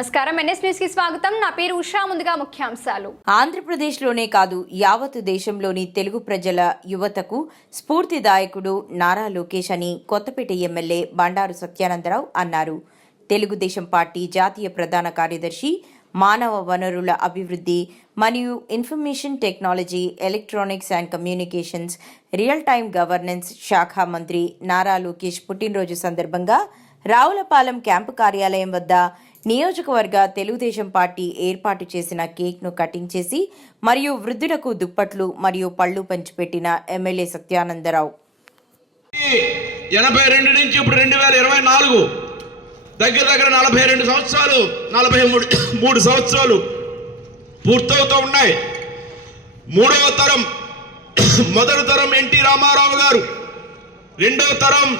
నమస్కారం, NS news కి స్వాగతం. నా పేరు ఉషా. ముందుగా ముఖ్యాంశాలు. ఆంధ్రప్రదేశ్లోనే కాదు యావత్ దేశంలోని తెలుగు ప్రజల యువతకు స్ఫూర్తిదాయకుడు నారా లోకేష్ అని కొత్తపేట ఎమ్మెల్యే బండారు సత్యానందరావు అన్నారు. తెలుగుదేశం పార్టీ జాతీయ ప్రధాన కార్యదర్శి, మానవ వనరుల అభివృద్ధి మరియు information technology, electronics and communications, real time governance శాఖ మంత్రి నారా లోకేష్ పుట్టినరోజు సందర్భంగా రావులపాలెం క్యాంపు కార్యాలయం వద్ద నియోజకవర్గ తెలుగుదేశం పార్టీ ఏర్పాటు చేసిన కేక్ను కటింగ్ చేసి మరియు వృద్ధులకు దుప్పట్లు మరియు పళ్లు పంచిపెట్టిన ఎమ్మెల్యే సత్యానందరావు. 82 నుంచి ఇప్పుడు 2024 దగ్గర 42 సంవత్సరాలు 43 సంవత్సరాలు పూర్తవుతూ ఉన్నాయి. మూడవ తరం, మొదటి తరం ఎన్టీ రామారావు గారు, రెండవ తరం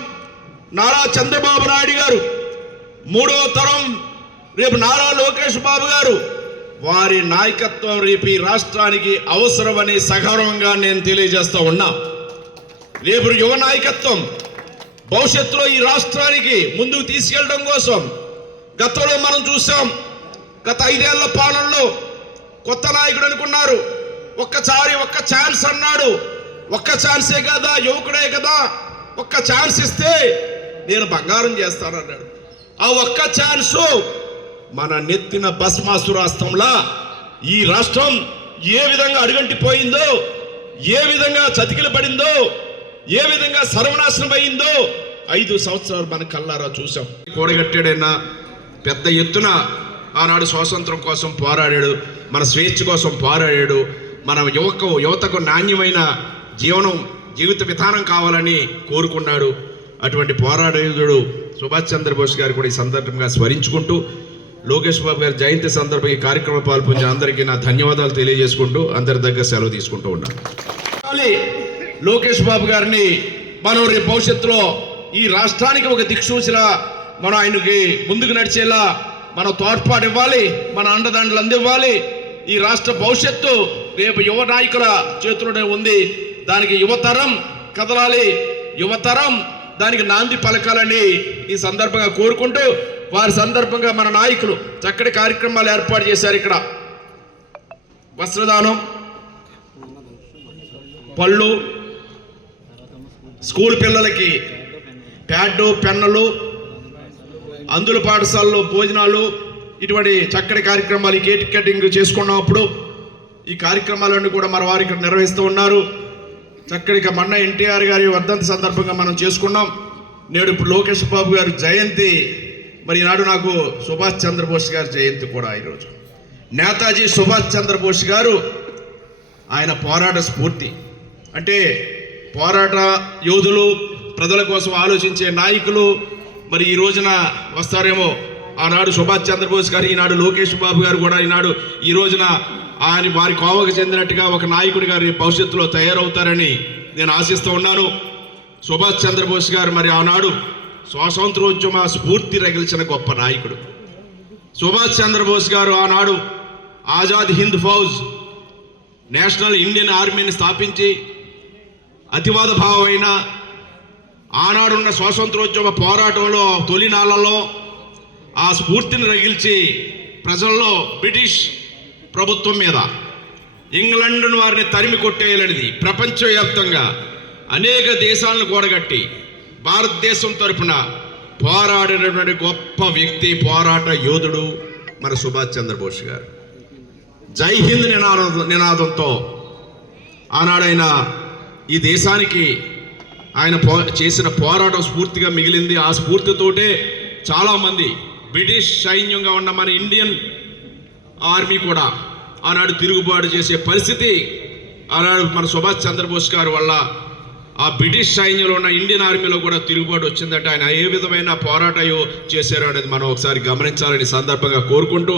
నారా చంద్రబాబు నాయుడు గారు, మూడవ తరం రేపు నారా లోకేష్ బాబు గారు. వారి నాయకత్వం రేపు ఈ రాష్ట్రానికి అవసరమని సగౌరవంగా నేను తెలియజేస్తూ ఉన్నా. రేపు యువ నాయకత్వం భవిష్యత్తులో ఈ రాష్ట్రానికి ముందుకు తీసుకెళ్ళడం కోసం గతంలో మనం చూసాం. గత 5 ఏళ్ల పాలనలో కొత్త నాయకుడు అనుకున్నారు, ఒక్క ఛాన్స్ అన్నాడు. ఒక్క ఛాన్సే కదా, యువకుడే కదా, ఒక్క ఛాన్స్ ఇస్తే నేను బంగారం చేస్తానన్నాడు. ఆ ఒక్క ఛాన్సు మన నెత్తిన భస్మాసురాస్త్రంలా ఈ రాష్ట్రం ఏ విధంగా అడుగంటిపోయిందో, ఏ విధంగా చతికిలు పడిందో, ఏ విధంగా సర్వనాశనం అయిందో 5 సంవత్సరాలు మన కళ్ళారా చూసాం. కూడగట్టాడైనా పెద్ద ఎత్తున ఆనాడు స్వాతంత్రం కోసం పోరాడాడు, మన స్వేచ్ఛ కోసం పోరాడాడు, మన యువతకు నాణ్యమైన జీవిత విధానం కావాలని కోరుకున్నాడు. అటువంటి పోరాడుడు సుభాష్ చంద్రబోస్ గారు కూడా ఈ సందర్భంగా స్మరించుకుంటూ, లోకేష్ బాబు గారి జయంతి సందర్భంగా ఈ కార్యక్రమం పాల్పొందిన అందరికీ నా ధన్యవాదాలు తెలియజేసుకుంటూ అందరి దగ్గర సెలవు తీసుకుంటూ ఉన్నాను. లోకేష్ బాబు గారిని మనం రేపు భవిష్యత్తులో ఈ రాష్ట్రానికి ఒక దిక్సూచిలా మనం ఆయనకి ముందుకు నడిచేలా మనం తోడ్పాటు ఇవ్వాలి, మన అండదండలు అందివ్వాలి. ఈ రాష్ట్ర భవిష్యత్తు రేపు యువ నాయకుల చేతుల్లోనే ఉంది. దానికి యువతరం కదలాలి, యువతరం దానికి నాంది పలకాలని ఈ సందర్భంగా కోరుకుంటూ, వారి సందర్భంగా మన నాయకులు చక్కటి కార్యక్రమాలు ఏర్పాటు చేశారు. ఇక్కడ వస్త్రదానం, పళ్ళు, స్కూల్ పిల్లలకి ప్యాడ్డు, పెన్నులు, అందుల పాఠశాలలో భోజనాలు, ఇటువంటి చక్కటి కార్యక్రమాలు ఈ కేక్ కటింగ్ చేసుకున్నప్పుడు ఈ కార్యక్రమాలన్నీ కూడా మన వారు ఇక్కడ నిర్వహిస్తూ ఉన్నారు. చక్కడిగా మొన్న ఎన్టీఆర్ గారి వర్ధంతి సందర్భంగా మనం చేసుకున్నాం. నేడు ఇప్పుడు లోకేష్ బాబు గారు జయంతి, మరి ఈనాడు నాకు సుభాష్ చంద్రబోస్ గారి జయంతి కూడా ఈరోజు. నేతాజీ సుభాష్ చంద్రబోస్ గారు ఆయన పోరాట స్ఫూర్తి. అంటే పోరాట యోధులు, ప్రజల కోసం ఆలోచించే నాయకులు మరి ఈ రోజున వస్తారేమో. ఆనాడు సుభాష్ చంద్రబోస్ గారు, ఈనాడు లోకేష్ బాబు గారు కూడా ఈనాడు ఈ రోజున ఆయన వారి కోవకు చెందినట్టుగా ఒక నాయకుడి గారి భవిష్యత్తులో తయారవుతారని నేను ఆశిస్తూ ఉన్నాను. సుభాష్ చంద్రబోస్ గారు మరి ఆనాడు స్వాతంత్రోద్యమ స్ఫూర్తి రగిల్చిన గొప్ప నాయకుడు. సుభాష్ చంద్రబోస్ గారు ఆనాడు ఆజాద్ హింద్ ఫౌజ్, నేషనల్ ఇండియన్ ఆర్మీని స్థాపించి అతివాద భావమైన ఆనాడున్న స్వాతంత్రోద్యమ పోరాటంలో తొలినాళ్లలో ఆ స్ఫూర్తిని రగిల్చి ప్రజల్లో బ్రిటిష్ ప్రభుత్వం మీద ఇంగ్లాండ్ వారిని తరిమి కొట్టేయాలనేది ప్రపంచవ్యాప్తంగా అనేక దేశాలను కూడగట్టి భారతదేశం తరపున పోరాడినటువంటి గొప్ప వ్యక్తి, పోరాట యోధుడు మన సుభాష్ చంద్రబోస్ గారు. జై హింద్ నినాదంతో ఆనాడైన ఈ దేశానికి ఆయన చేసిన పోరాటం స్ఫూర్తిగా మిగిలింది. ఆ స్ఫూర్తితోటే చాలామంది బ్రిటిష్ సైన్యంగా ఉన్న మన ఇండియన్ ఆర్మీ కూడా ఆనాడు తిరుగుబాటు చేసే పరిస్థితి ఆనాడు మన సుభాష్ చంద్రబోస్ గారు వల్ల ఆ బ్రిటిష్ సైన్యంలో ఉన్న ఇండియన్ ఆర్మీలో కూడా తిరుగుబాటు వచ్చిందంటే ఆయన ఏ విధమైన పోరాటం చేశారో అనేది మనం ఒకసారి గమనించాలని సందర్భంగా కోరుకుంటూ,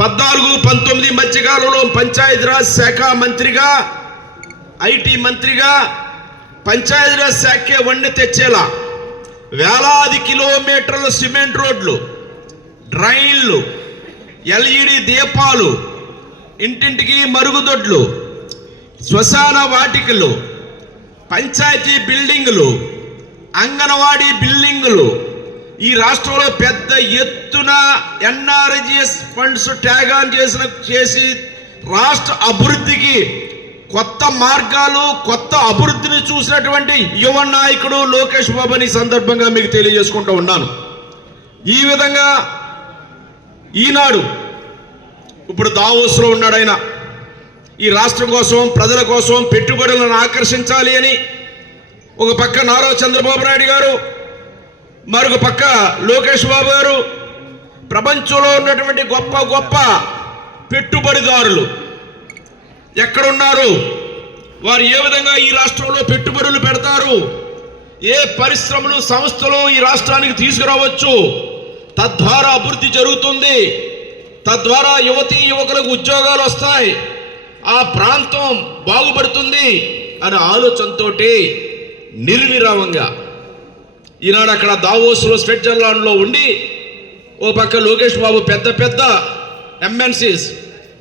పద్నాలుగు 19 మధ్యకాలంలో పంచాయతీరాజ్ శాఖ మంత్రిగా, ఐటీ మంత్రిగా పంచాయతీరాజ్ శాఖే వన్నె తెచ్చేలా వేలాది కిలోమీటర్ల సిమెంట్ రోడ్లు, డ్రైన్లు, ఎల్ఈడి దీపాలు, ఇంటింటికి మరుగుదొడ్లు, శ్మశాన వాటికలు, పంచాయతీ బిల్డింగులు, అంగన్వాడీ బిల్డింగులు ఈ రాష్ట్రంలో పెద్ద ఎత్తున ఎన్ఆర్జిఎస్ ఫండ్స్ ట్యాగ్ ఆన్ చేసి రాష్ట్ర అభివృద్ధికి కొత్త మార్గాలు, కొత్త అభివృద్ధిని చూసినటువంటి యువ నాయకుడు లోకేష్ బాబుని సందర్భంగా మీకు తెలియజేసుకుంటూ ఉన్నాను. ఈ విధంగా ఈనాడు ఇప్పుడు దావోస్లో ఉన్నాడు ఆయన. ఈ రాష్ట్రం కోసం, ప్రజల కోసం పెట్టుబడులను ఆకర్షించాలి అని ఒక పక్క నారా చంద్రబాబు నాయుడు గారు, మరొక పక్క లోకేష్ బాబు గారు ప్రపంచంలో ఉన్నటువంటి గొప్ప గొప్ప పెట్టుబడిదారులు ఎక్కడున్నారు, వారు ఏ విధంగా ఈ రాష్ట్రంలో పెట్టుబడులు పెడతారు, ఏ పరిశ్రమలు, సంస్థలు ఈ రాష్ట్రానికి తీసుకురావచ్చు, తద్వారా అభివృద్ధి జరుగుతుంది, తద్వారా యువతీ యువకులకు ఉద్యోగాలు వస్తాయి, ఆ ప్రాంతం బాగుపడుతుంది అనే ఆలోచనతో నిర్విరామంగా ఈనాడు అక్కడ దావోస్లో, స్విట్జర్లాండ్లో ఉండి ఓ పక్క లోకేష్ బాబు పెద్ద పెద్ద ఎంఎన్సీస్,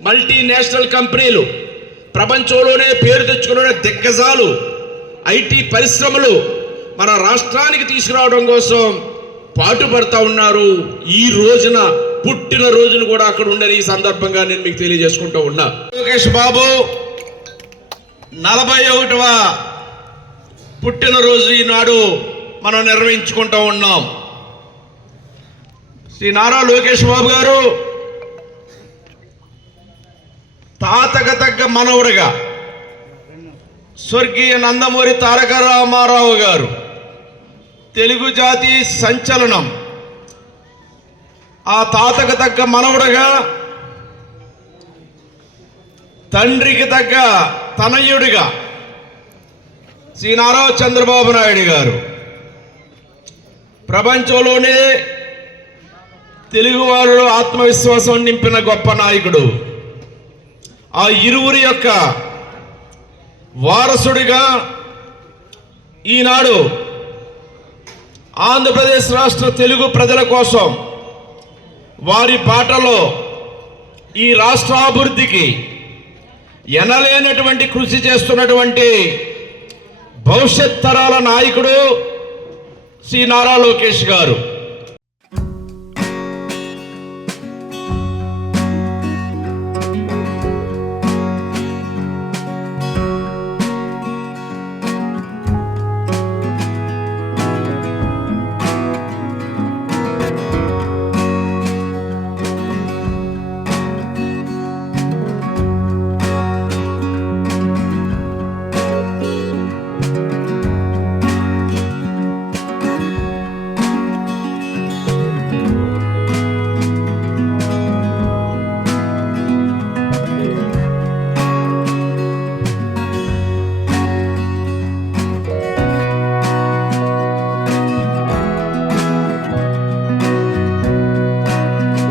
మల్టీనేషనల్ కంపెనీలు, ప్రపంచంలోనే పేరు తెచ్చుకునే దిగ్గజాలు, ఐటీ పరిశ్రమలు మన రాష్ట్రానికి తీసుకురావడం కోసం పాటుపడతా ఉన్నారు. ఈ రోజున పుట్టిన రోజును కూడా అక్కడ ఉండని ఈ సందర్భంగా నేను మీకు తెలియజేసుకుంటూ ఉన్నా. లోకేష్ బాబు 41వ పుట్టినరోజు ఈనాడు మనం నిర్వహించుకుంటూ ఉన్నాం. శ్రీ నారా లోకేష్ బాబు గారు తాతకు తగ్గ మనవుడిగా స్వర్గీయ నందమూరి తారక రామారావు గారు తెలుగు జాతి సంచలనం, ఆ తాతకు తగ్గ మనవుడిగా, తండ్రికి తగ్గ తనయుడిగా శ్రీ నారా చంద్రబాబు నాయుడు గారు ప్రపంచంలోనే తెలుగు వారిలో ఆత్మవిశ్వాసం నింపిన గొప్ప నాయకుడు. ఆ ఇరువురి యొక్క వారసుడిగా ఈనాడు ఆంధ్రప్రదేశ్ రాష్ట్ర తెలుగు ప్రజల కోసం, వారి బాటలో ఈ రాష్ట్ర అభివృద్ధికి ఎనలేనటువంటి కృషి చేస్తున్నటువంటి భవిష్యత్ తరాల నాయకుడు శ్రీ నారా లోకేష్ గారు.